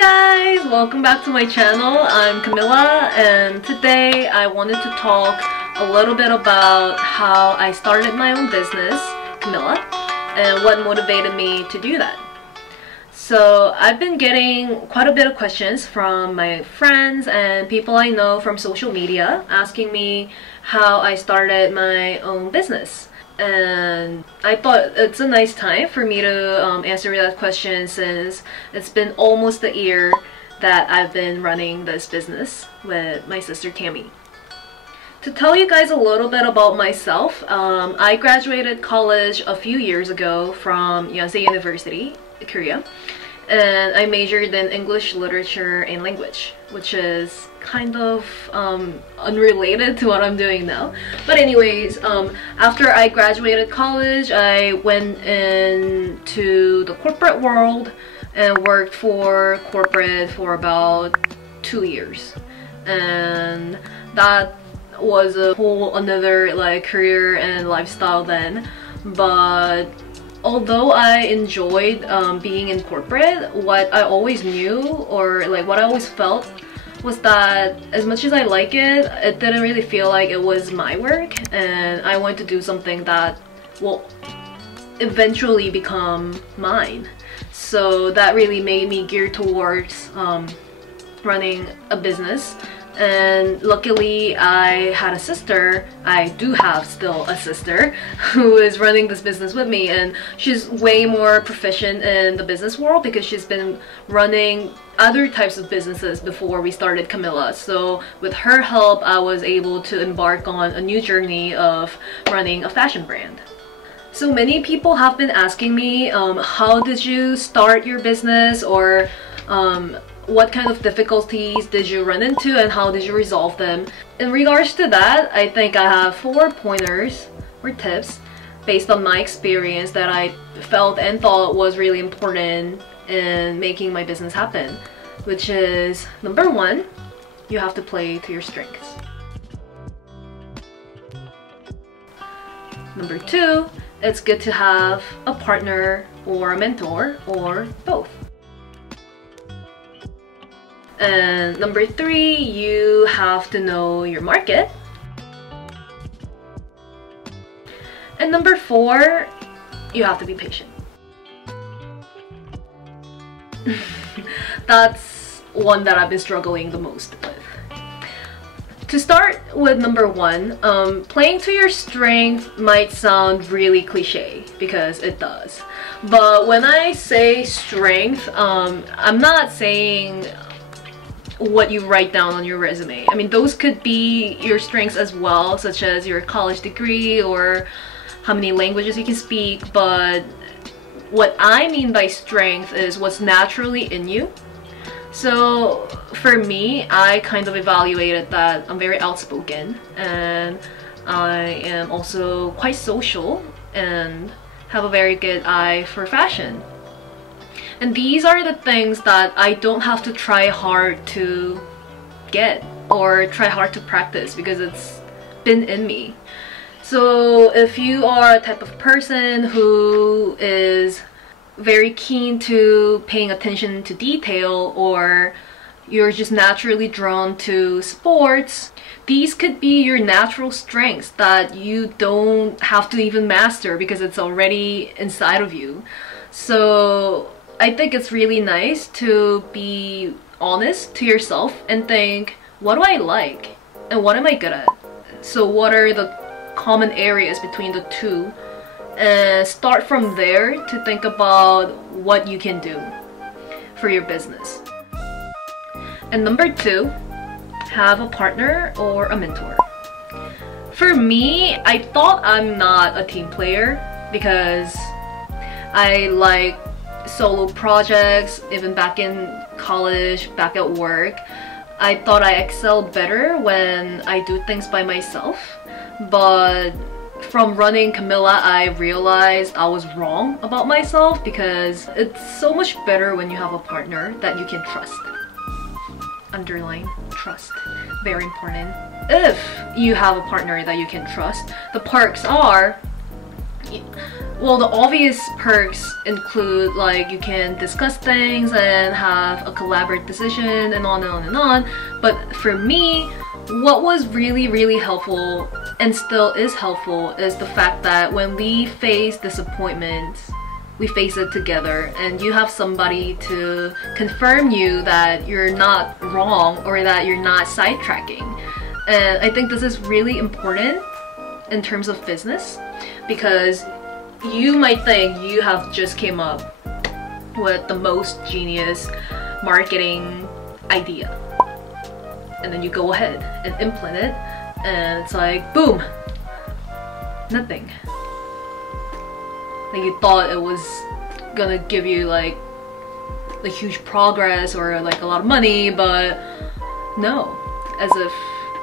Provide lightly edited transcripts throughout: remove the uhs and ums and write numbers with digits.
guys! Welcome back to my channel. I'm Kamila, and today I wanted to talk a little bit about how I started my own business, Kamila, and what motivated me to do that. So I've been getting quite a bit of questions from my friends and people I know from social media asking me how I started my own business. And I thought it's a nice time for me to answer that question, since it's been almost a year that I've been running this business with my sister Tammy. To tell you guys a little bit about myself, I graduated college a few years ago from Yonsei University, Korea, and I majored in English Literature and Language, which is kind of unrelated to what I'm doing now. But anyways, after I graduated college, I went into the corporate world and worked for corporate for about 2 years, and that was a whole another like career and lifestyle then. But although I enjoyed being in corporate, what I always knew, or like what I always felt, was that as much as I like it, it didn't really feel like it was my work, and I wanted to do something that will eventually become mine. So that really made me gear towards running a business. And luckily I had a sister, I do have still a sister, who is running this business with me, and she's way more proficient in the business world because she's been running other types of businesses before we started Kamila. So with her help, I was able to embark on a new journey of running a fashion brand. So many people have been asking me, how did you start your business, or what kind of difficulties did you run into and how did you resolve them? In regards to that, I think I have 4 pointers or tips based on my experience that I felt and thought was really important in making my business happen, which is number 1, you have to play to your strengths. Number 2, it's good to have a partner or a mentor or both. And number 3, you have to know your market. And number 4, you have to be patient. That's one that I've been struggling the most with. To start with number 1, playing to your strength might sound really cliche, because it does. But when I say strength, I'm not saying what you write down on your resume. I mean, those could be your strengths as well, such as your college degree or how many languages you can speak. But what I mean by strength is what's naturally in you. So for me, I kind of evaluated that I'm very outspoken, and I am also quite social and have a very good eye for fashion. And these are the things that I don't have to try hard to get or try hard to practice, because it's been in me. So if you are a type of person who is very keen to paying attention to detail, or you're just naturally drawn to sports, these could be your natural strengths that you don't have to even master because it's already inside of you. So I think it's really nice to be honest to yourself and think, what do I like and what am I good at? So what are the common areas between the two? And start from there to think about what you can do for your business. And number 2, have a partner or a mentor. For me, I thought I'm not a team player because I like solo projects. Even back in college, back at work, I thought I excelled better when I do things by myself. But from running Kamila, I realized I was wrong about myself, because it's so much better when you have a partner that you can trust. Underline trust, very important. If you have a partner that you can trust, the perks are Well, the obvious perks include like you can discuss things and have a collaborative decision and on and on and on. But for me, what was really helpful and still is helpful is the fact that when we face disappointments, we face it together, and you have somebody to confirm you that you're not wrong or that you're not sidetracking. And I think this is really important in terms of business, because you might think you have just came up with the most genius marketing idea, and then you go ahead and implement it, and it's like boom, nothing. Like you thought it was gonna give you like huge progress or like a lot of money, but no, as if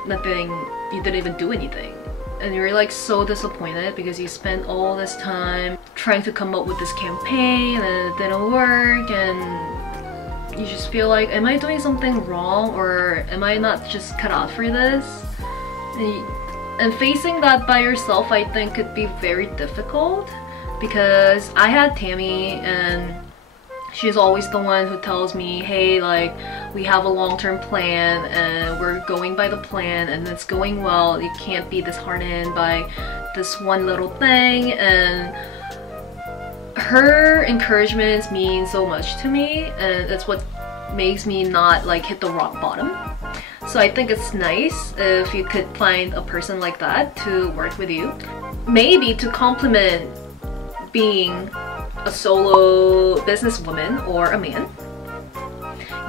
nothing, you didn't even do anything. And you're like so disappointed because you spent all this time trying to come up with this campaign and it didn't work, and you just feel like, am I doing something wrong, or am I not just cut out for this? And facing that by yourself, I think, could be very difficult, because I had Tammy, and she's always the one who tells me, hey, like, we have a long-term plan and we're going by the plan and it's going well. You can't be disheartened by this one little thing. And her encouragements mean so much to me, and it's what makes me not like hit the rock bottom. So I think it's nice if you could find a person like that to work with you. Maybe to complement being a solo businesswoman or a man,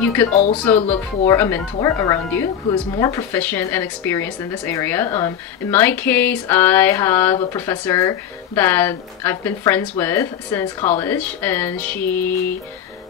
you could also look for a mentor around you who's more proficient and experienced in this area. In my case, I have a professor that I've been friends with since college, and she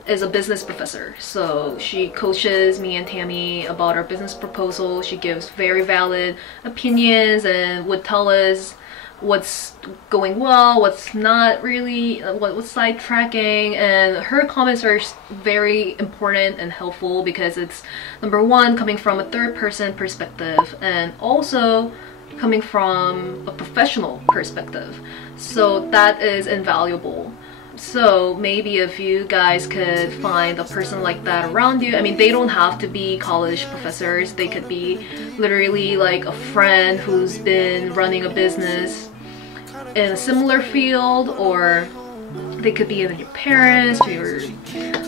is a business professor. So she coaches me and Tammy about our business proposal. She gives very valid opinions and would tell us what's going well, what's not really, what's sidetracking, and her comments are very important and helpful because it's, number one, coming from a third person perspective, and also coming from a professional perspective. So that is invaluable. So maybe if you guys could find a person like that around you, I mean, they don't have to be college professors, they could be literally like a friend who's been running a business in a similar field, or they could be even your parents, your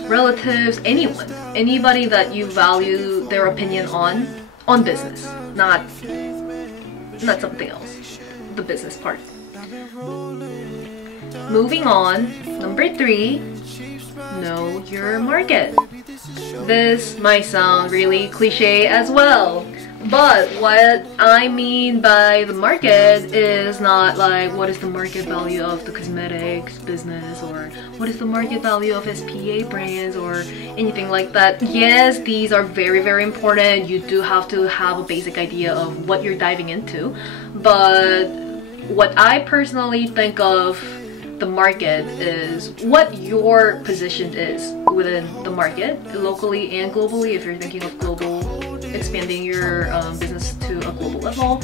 relatives, anyone, anybody that you value their opinion on business, not something else, the business part. Moving on, number 3, know your market. This might sound really cliche as well, but what I mean by the market is not like what is the market value of the cosmetics business, or what is the market value of SPA brands, or anything like that. Yes, these are very important. You do have to have a basic idea of what you're diving into, but what I personally think of the market is what your position is within the market, locally and globally, if you're thinking of expanding your business to a global level.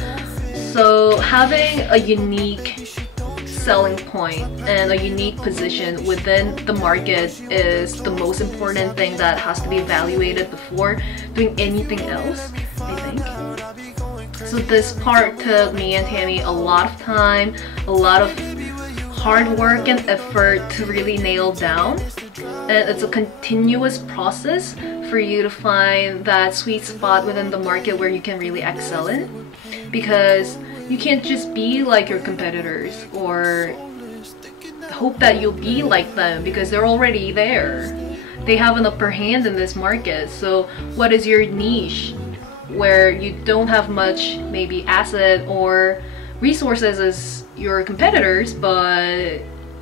So having a unique selling point and a unique position within the market is the most important thing that has to be evaluated before doing anything else, I think. So this part took me and Tammy a lot of time, a lot of hard work and effort to really nail down, and it's a continuous process for you to find that sweet spot within the market where you can really excel in, because you can't just be like your competitors or hope that you'll be like them, because they're already there. They have an upper hand in this market. So what is your niche where you don't have much maybe asset or resources as your competitors, but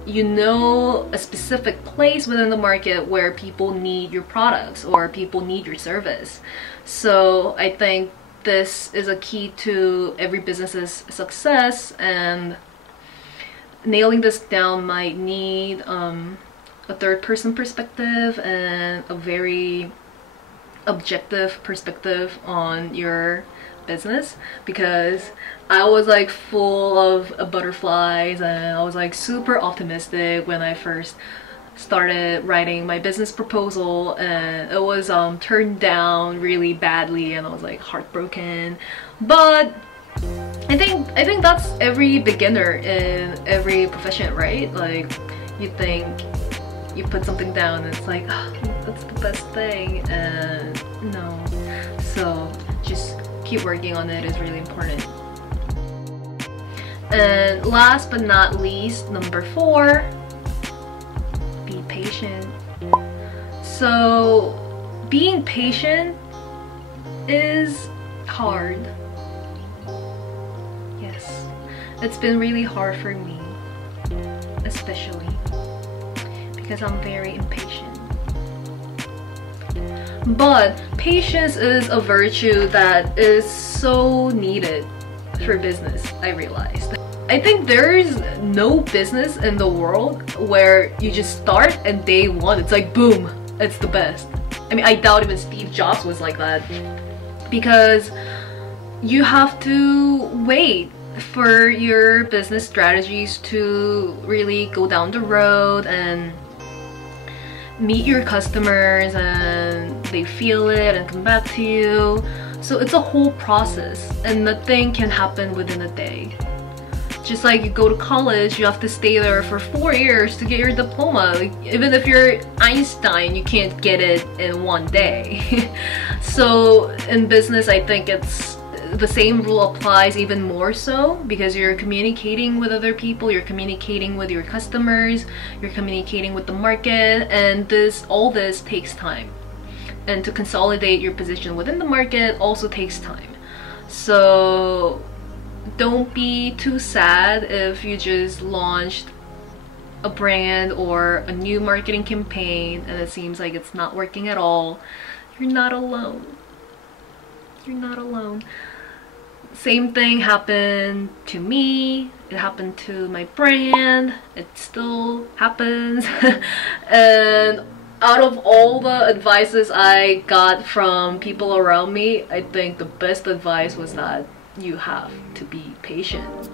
you know a specific place within the market where people need your products or people need your service. So I think this is a key to every business's success, and nailing this down might need a third person perspective and a very objective perspective on your business, because I was like full of butterflies and I was like super optimistic when I first started writing my business proposal, and it was turned down really badly and I was like heartbroken. But I think that's every beginner in every profession, right? Like, you think you put something down and it's like, oh, that's the best thing, and no. So just keep working on it is really important. And last but not least, number 4, be patient. So being patient is hard. Yes, it's been really hard for me, especially because I'm very impatient. But patience is a virtue that is so needed for business, I realized. I think there's no business in the world where you just start and day one it's like boom, it's the best. I mean, I doubt even Steve Jobs was like that, because you have to wait for your business strategies to really go down the road and meet your customers and they feel it and come back to you. So it's a whole process and nothing can happen within a day. Just like you go to college, you have to stay there for 4 years to get your diploma. Like, even if you're Einstein, you can't get it in one day. So in business, I think it's the same rule applies, even more so, because you're communicating with other people, you're communicating with your customers, you're communicating with the market, and all this takes time. And to consolidate your position within the market also takes time. So don't be too sad if you just launched a brand or a new marketing campaign and it seems like it's not working at all. You're not alone. You're not alone. Same thing happened to me, it happened to my brand, it still happens. And out of all the advices I got from people around me, I think the best advice was that you have to be patient.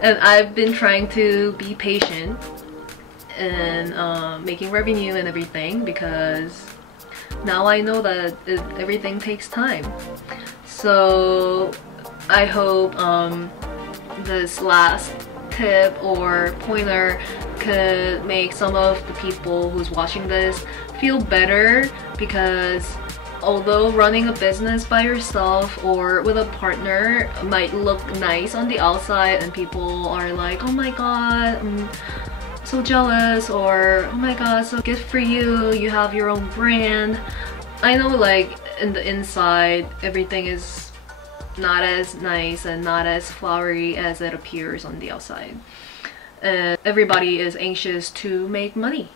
And I've been trying to be patient and making revenue and everything, because now I know that everything takes time. So I hope this last tip or pointer could make some of the people who's watching this feel better, because although running a business by yourself or with a partner might look nice on the outside and people are like, oh my god, I'm so jealous, or oh my god, so good for you, you have your own brand. I know, like, in the inside everything is not as nice and not as flowery as it appears on the outside, and everybody is anxious to make money.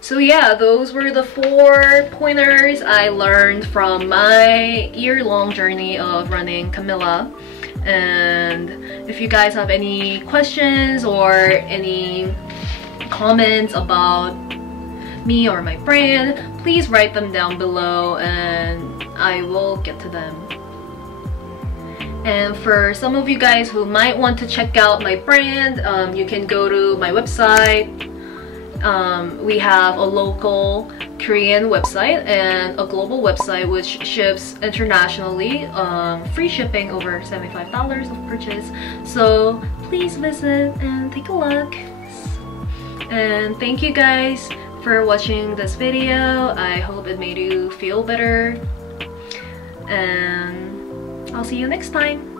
So yeah, those were the 4 pointers I learned from my year-long journey of running Kamila. And if you guys have any questions or any comments about me or my brand, please write them down below and I will get to them. And for some of you guys who might want to check out my brand, you can go to my website. We have a local Korean website and a global website which ships internationally, free shipping over $75 of purchase. So please visit and take a look. And thank you guys for watching this video. I hope it made you feel better, and I'll see you next time.